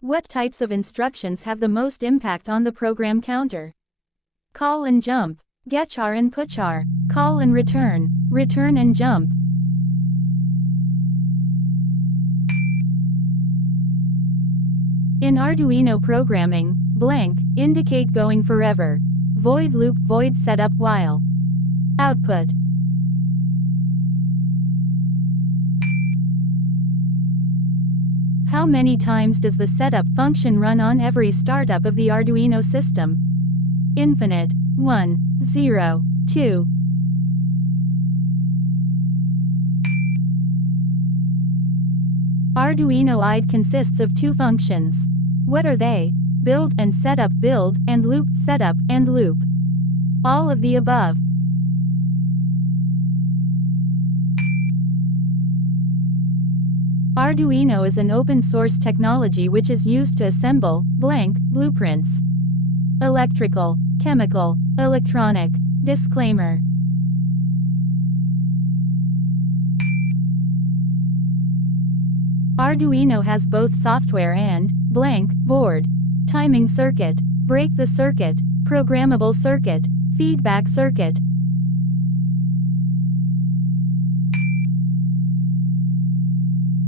What types of instructions have the most impact on the program counter? Call and jump, getchar and putchar, call and return, return and jump. In Arduino programming, blank indicate going forever, void loop void setup while. Output. How many times does the setup function run on every startup of the Arduino system? Infinite. 1, 0, 2. Arduino IDE consists of two functions. What are they? Build and setup, build and loop, setup and loop. All of the above. Arduino is an open-source technology which is used to assemble blank blueprints. Electrical, chemical, electronic. Disclaimer. Arduino has both software and blank board, timing circuit, break the circuit, programmable circuit, feedback circuit.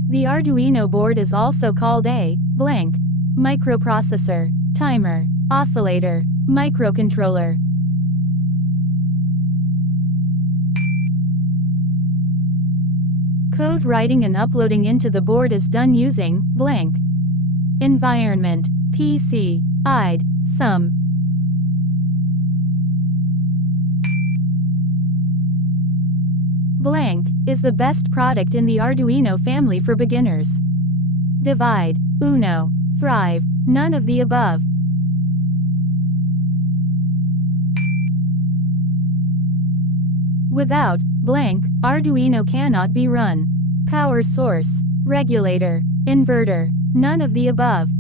The Arduino board is also called a blank microprocessor, timer, oscillator, microcontroller. Code writing and uploading into the board is done using blank environment, PC, IDE, SUM. Blank is the best product in the Arduino family for beginners. Divide, Uno, Thrive, none of the above. Without blank, Arduino cannot be run. Power source, regulator, inverter, none of the above.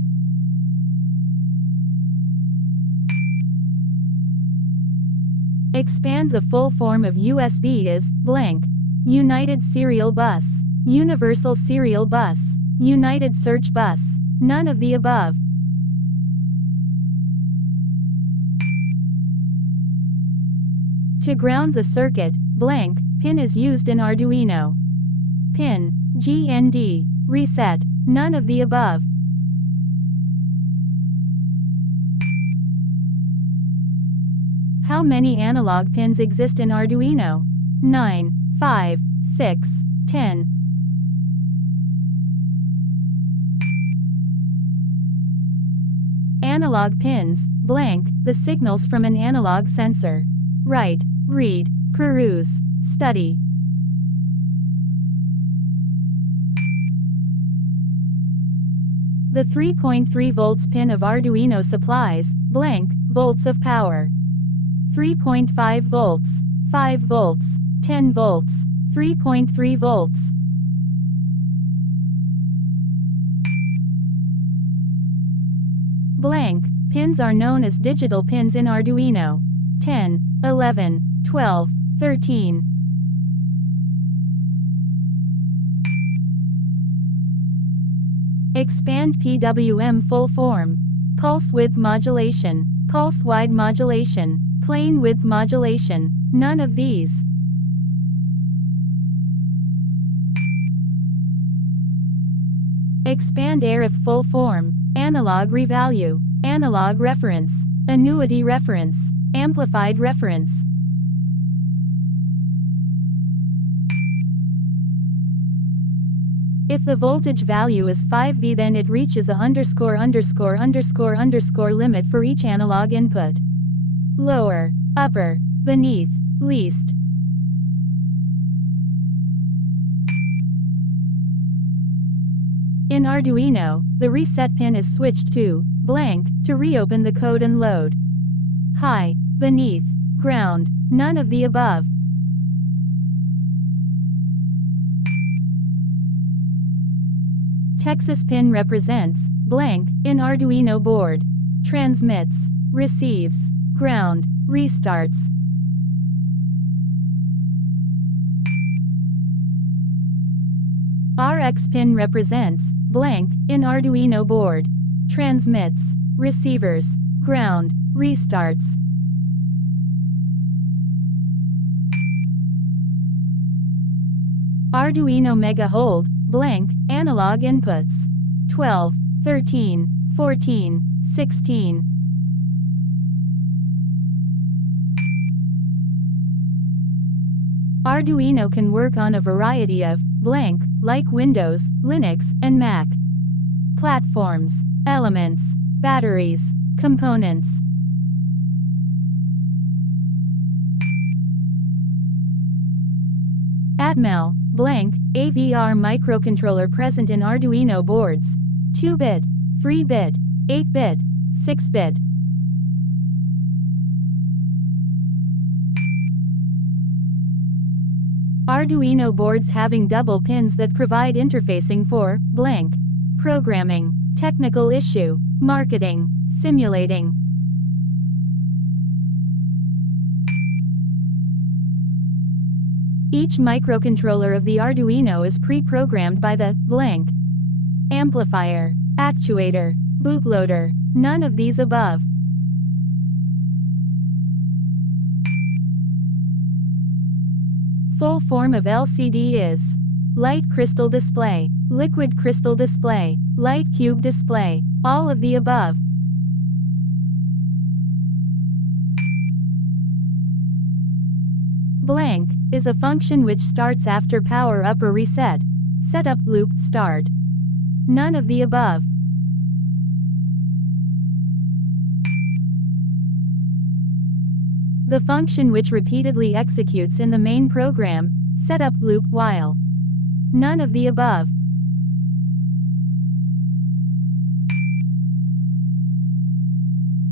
Expand the full form of USB is blank. United Serial Bus, Universal Serial Bus, United Search Bus, none of the above. To ground the circuit, blank pin is used in Arduino. Pin, GND, reset, none of the above. How many analog pins exist in Arduino? 9, 5, 6, 10. Analog pins, blank, the signals from an analog sensor. Write, read, peruse, study. The 3.3 volts pin of Arduino supplies blank volts of power. 3.5 volts, 5 volts, 10 volts, 3.3 volts. Blank pins are known as digital pins in Arduino. 10, 11, 12, 13. Expand PWM full form. Pulse width modulation, pulse wide modulation, plane width modulation, none of these. Expand ARIF full form. Analog revalue, analog reference, annuity reference, amplified reference. If the voltage value is 5V, then it reaches a _____ limit for each analog input. Lower, upper, beneath, least. In Arduino, the reset pin is switched to blank to reopen the code and load. High, beneath, ground, none of the above. Texas pin represents blank in Arduino board. Transmits, receives, ground, restarts. RX pin represents blank in Arduino board. transmits, receivers, ground, restarts. Arduino Mega Hold, blank, analog inputs. 12, 13, 14, 16. Arduino can work on a variety of, blank, like Windows, Linux, and Mac. Platforms, elements, batteries, components. Atmel, blank, AVR microcontroller present in Arduino boards. 2-bit, 3-bit, 8-bit, 6-bit. Arduino boards having double pins that provide interfacing for, blank, programming, technical issue, marketing, simulating. Each microcontroller of the Arduino is pre-programmed by the, blank, amplifier, actuator, bootloader, none of these above. Full form of LCD is light crystal display, liquid crystal display, light cube display, all of the above. Blank is a function which starts after power up or reset. Setup loop start. None of the above. The function which repeatedly executes in the main program, setup loop while. None of the above.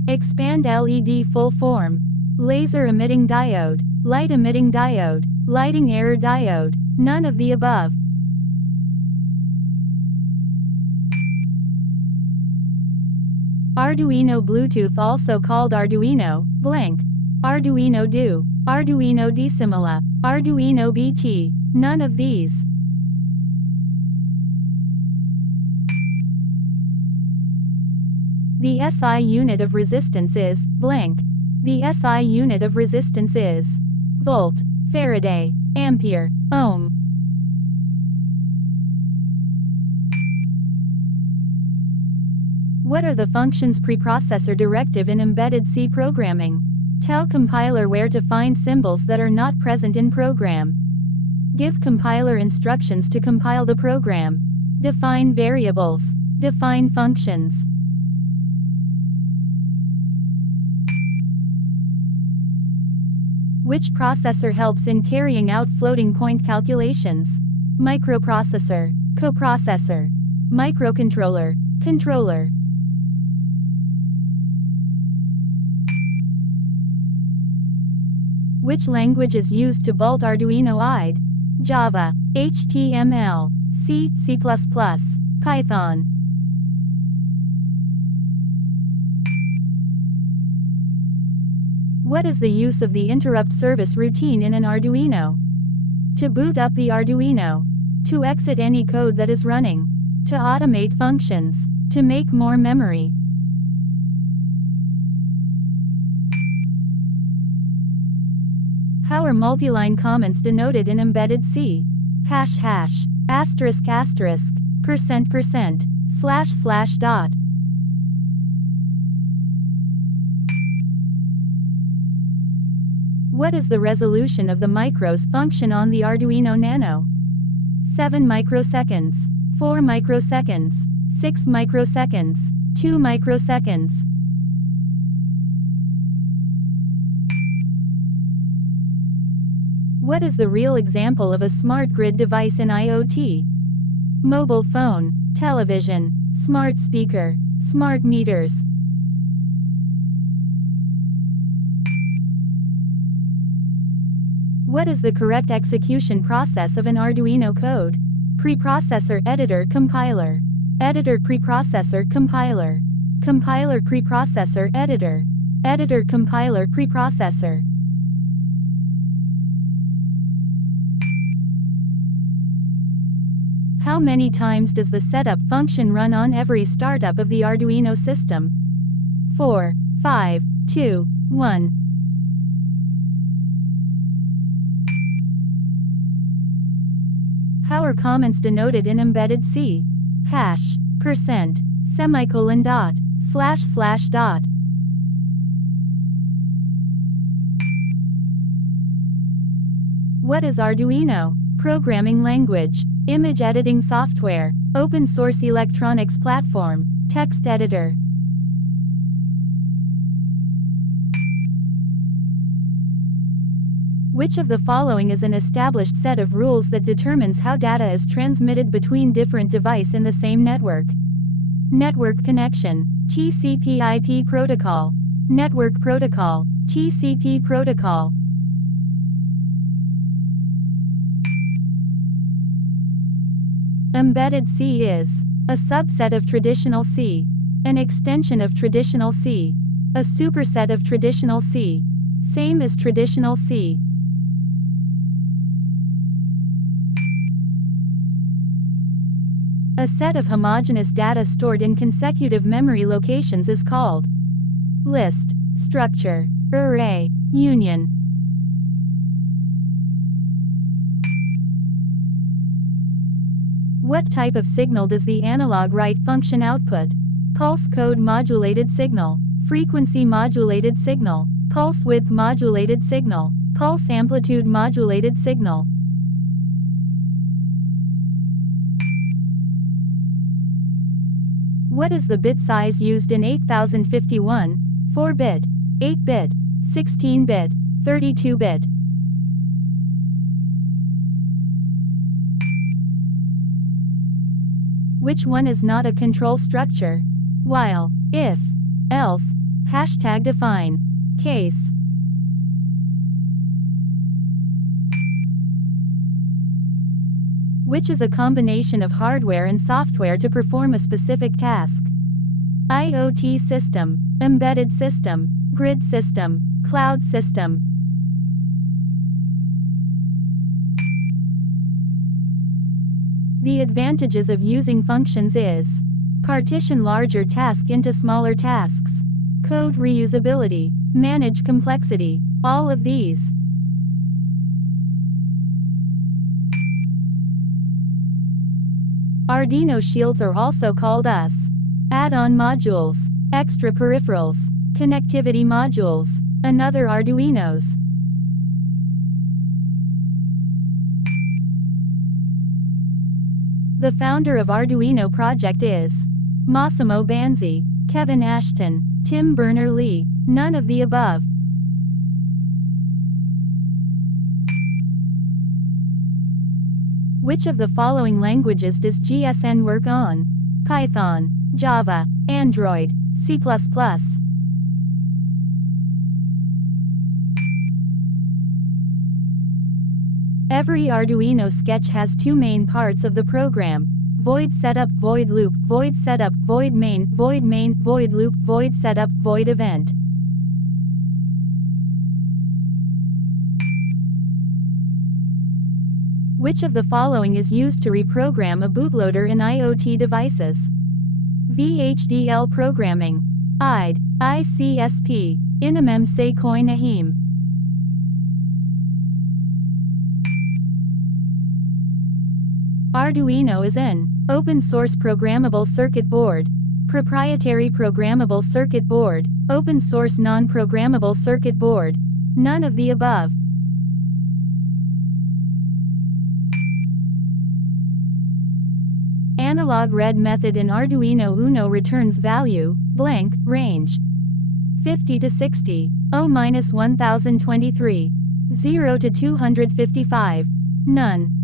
Expand LED full form. Laser emitting diode, light emitting diode, lighting error diode, none of the above. Arduino Bluetooth, also called Arduino, blank, Arduino Do, Arduino Decimala, Arduino BT, none of these. The SI unit of resistance is, blank. The SI unit of resistance is volt, Faraday, ampere, ohm. What are the functions preprocessor directive in embedded C programming? Tell compiler where to find symbols that are not present in program. Give compiler instructions to compile the program. Define variables. Define functions. Which processor helps in carrying out floating point calculations? Microprocessor, coprocessor, microcontroller, controller. Which language is used to build Arduino IDE? Java, HTML, C, C++, Python. What is the use of the interrupt service routine in an Arduino? To boot up the Arduino. To exit any code that is running. To automate functions. To make more memory. How are multiline comments denoted in embedded C? Hash hash, asterisk asterisk, percent percent, slash slash dot. What is the resolution of the micros function on the Arduino Nano? 7 microseconds, 4 microseconds, 6 microseconds, 2 microseconds. What is the real example of a smart grid device in IoT? Mobile phone, television, smart speaker, smart meters. What is the correct execution process of an Arduino code? Preprocessor editor compiler. Editor preprocessor compiler. Compiler preprocessor editor. Editor compiler preprocessor. How many times does the setup function run on every startup of the Arduino system? 4, 5, 2, 1. How are comments denoted in embedded C? Hash, %, semicolon dot, // dot. What is Arduino? Programming language, image editing software, open source electronics platform, text editor. Which of the following is an established set of rules that determines how data is transmitted between different devices in the same network? Network connection, TCP/IP protocol. Network protocol, TCP protocol. Embedded C is a subset of traditional C, an extension of traditional C, a superset of traditional C, same as traditional C. A set of homogeneous data stored in consecutive memory locations is called list, structure, array, union. What type of signal does the analog write function output? Pulse code modulated signal, frequency modulated signal, pulse width modulated signal, pulse amplitude modulated signal. What is the bit size used in 8051, 4-bit, 8-bit, 16-bit, 32-bit? Which one is not a control structure? While, if, else, hashtag define, case. Which is a combination of hardware and software to perform a specific task? IoT system, embedded system, grid system, cloud system. The advantages of using functions is partition larger tasks into smaller tasks, code reusability, manage complexity, all of these. Arduino shields are also called as add-on modules, extra peripherals, connectivity modules, and other Arduinos. The founder of Arduino project is Massimo Banzi, Kevin Ashton, Tim Berners-Lee, none of the above. Which of the following languages does GSN work on? Python, Java, Android, C++. Every Arduino sketch has two main parts of the program: void setup, void loop, void setup, void main, void loop, void setup, void event. Which of the following is used to reprogram a bootloader in IoT devices? VHDL programming, IDE, ICSP, MCQs. Arduino is an open-source programmable circuit board, proprietary programmable circuit board, open-source non-programmable circuit board, none of the above. Analog read method in Arduino Uno returns value, blank, range 50 to 60, O-1023, 0 to 255, none.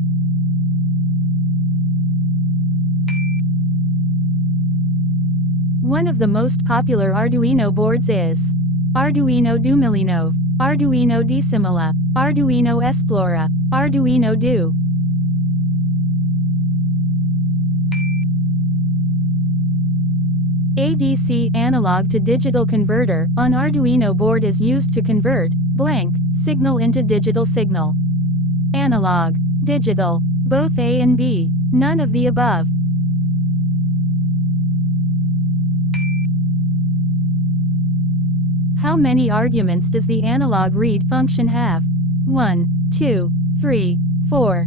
One of the most popular Arduino boards is Arduino Dumilinov, Arduino Decimala, Arduino Esplora, Arduino Do. ADC analog to digital converter on Arduino board is used to convert blank signal into digital signal. Analog, digital, both A and B, None of the above. How many arguments does the analog read function have? 1, 2, 3, 4.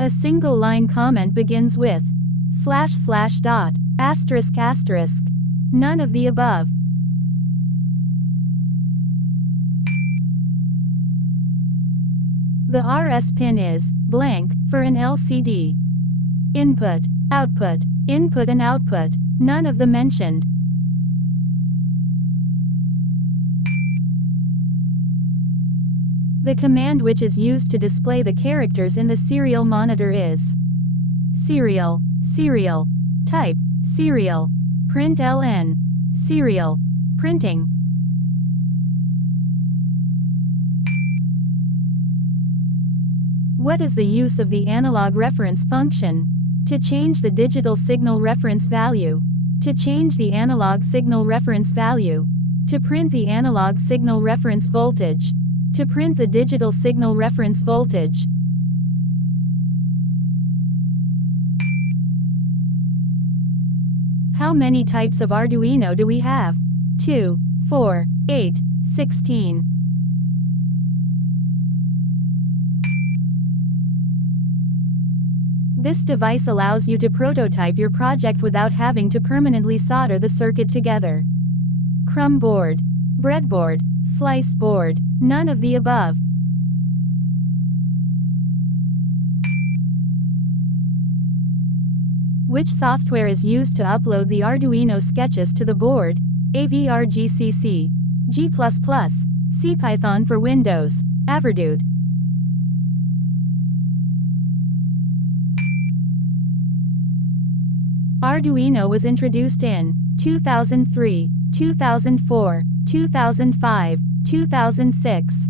A single line comment begins with // asterisk asterisk. None of the above. The RS pin is blank for an LCD. Input, output, input and output. None of the mentioned. The command which is used to display the characters in the serial monitor is serial, serial, type, serial, println, serial, printing. What is the use of the analog reference function? To change the digital signal reference value. To change the analog signal reference value. To print the analog signal reference voltage. To print the digital signal reference voltage. How many types of Arduino do we have? 2, 4, 8, 16. This device allows you to prototype your project without having to permanently solder the circuit together. Crumb board, breadboard, slice board. None of the above. Which software is used to upload the Arduino sketches to the board? AVRGCC, G++, CPython for Windows, Averdude. Arduino was introduced in 2003, 2004, 2005, 2006.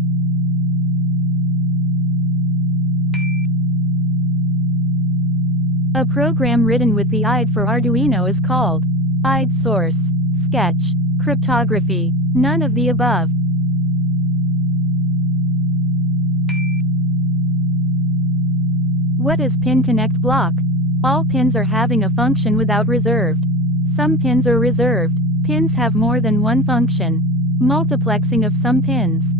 A program written with the IDE for Arduino is called IDE source, sketch, cryptography. None of the above. What is pin connect block? All pins are having a function without reserved. Some pins are reserved. Pins have more than one function. Multiplexing of some pins.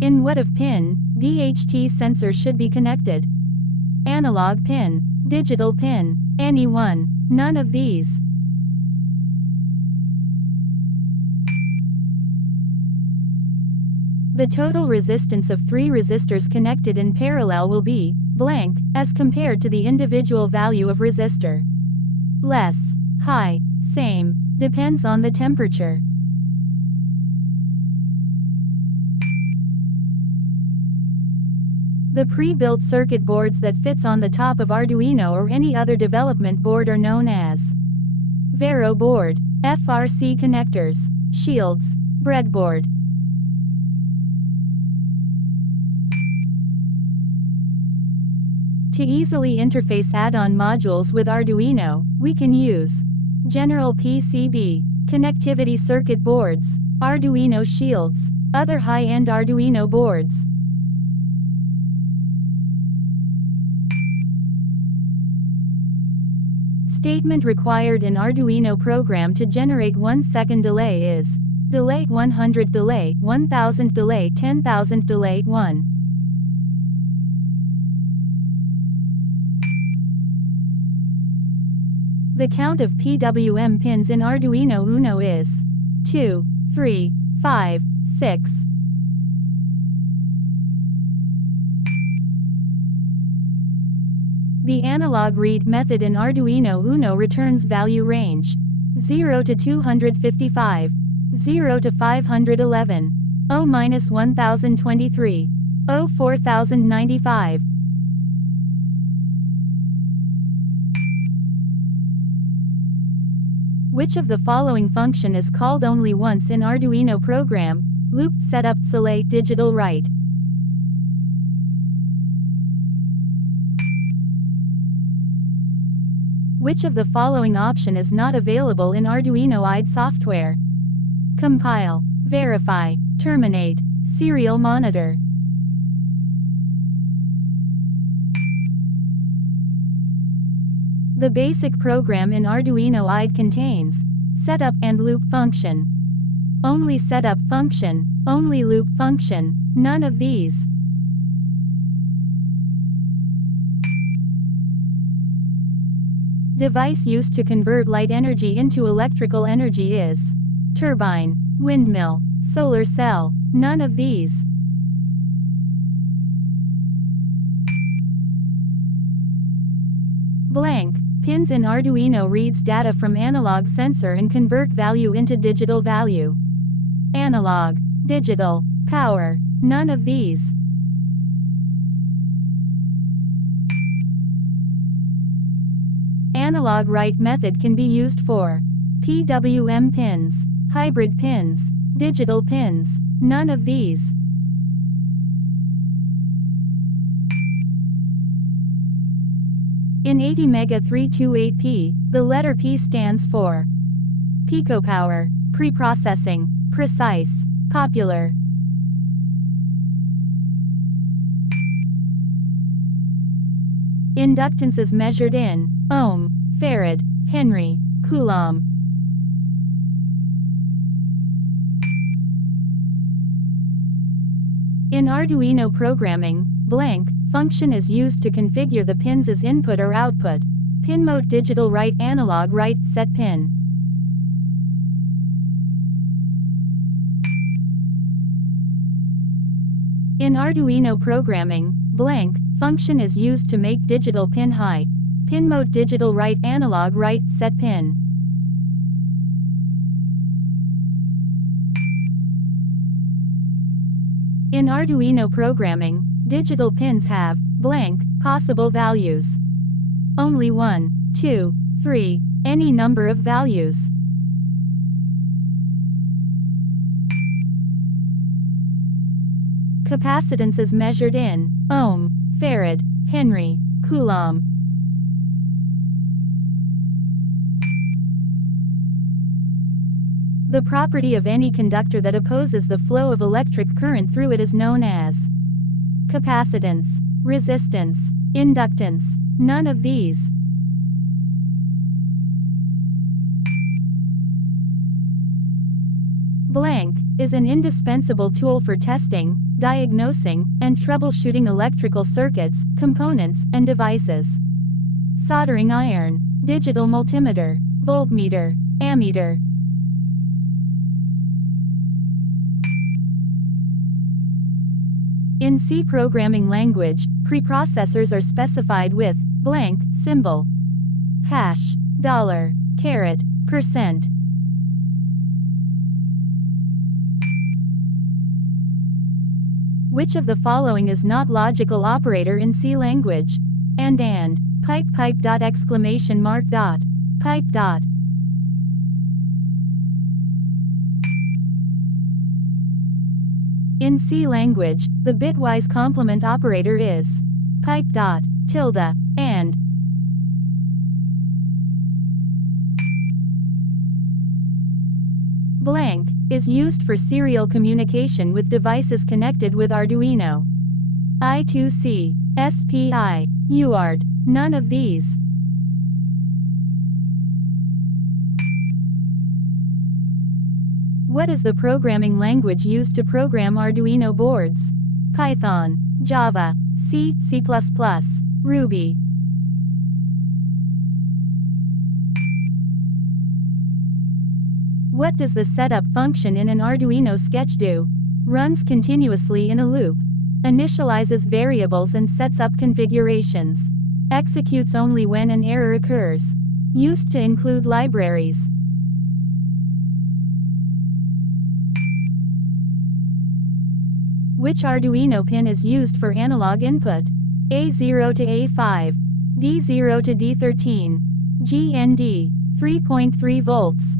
In what of pin, DHT sensor should be connected? Analog pin, digital pin, any one. None of these. The total resistance of 3 resistors connected in parallel will be blank as compared to the individual value of resistor. Less, high, same, depends on the temperature. The pre-built circuit boards that fits on the top of Arduino or any other development board are known as Vero board, FRC connectors, shields, breadboard. To easily interface add-on modules with Arduino, we can use General PCB, connectivity circuit boards, Arduino shields, other high-end Arduino boards. Statement required in Arduino program to generate 1 second delay is delay 100 delay 1000 delay 10,000 delay 1. The count of PWM pins in Arduino Uno is 2, 3, 5, 6. The analog read method in Arduino Uno returns value range 0 to 255, 0 to 511, O-1023, O-4095. Which of the following function is called only once in Arduino program? Looped setup select digital write. Which of the following option is not available in Arduino IDE software? Compile, verify, terminate, serial monitor. The basic program in Arduino IDE contains setup and loop function, only setup function, only loop function, none of these. Device used to convert light energy into electrical energy is turbine, windmill, solar cell, none of these. Blank. Pins in Arduino reads data from analog sensor and convert value into digital value. Analog, digital, power, none of these. Analog write method can be used for PWM pins, hybrid pins, digital pins, none of these. In ATmega328P, the letter P stands for picopower, preprocessing, precise, popular. Inductance is measured in ohm, farad, Henry, coulomb. In Arduino programming, blank function is used to configure the pins as input or output. Pin mode digital write analog write set pin. In Arduino programming, blank function is used to make digital pin high. Pin mode digital write analog write set pin. In Arduino programming, digital pins have blank possible values. Only 1, 2, 3, any number of values. Capacitance is measured in ohm, farad, Henry, coulomb. The property of any conductor that opposes the flow of electric current through it is known as capacitance, resistance, inductance, none of these. Blank is an indispensable tool for testing, diagnosing, and troubleshooting electrical circuits, components, and devices. Soldering iron, digital multimeter, voltmeter, ammeter. In C programming language, preprocessors are specified with blank symbol, hash, dollar, caret, %. Which of the following is not logical operator in C language? And, pipe, dot, exclamation mark dot, pipe dot. In C language, the bitwise complement operator is pipe dot, tilde, and. Blank is used for serial communication with devices connected with Arduino. I2C, SPI, UART, none of these. What is the programming language used to program Arduino boards? Python, Java, C, C++, Ruby. What does the setup function in an Arduino sketch do? Runs continuously in a loop, initializes variables and sets up configurations, executes only when an error occurs, used to include libraries. Which Arduino pin is used for analog input? A0 to A5, D0 to D13, GND, 3.3 volts.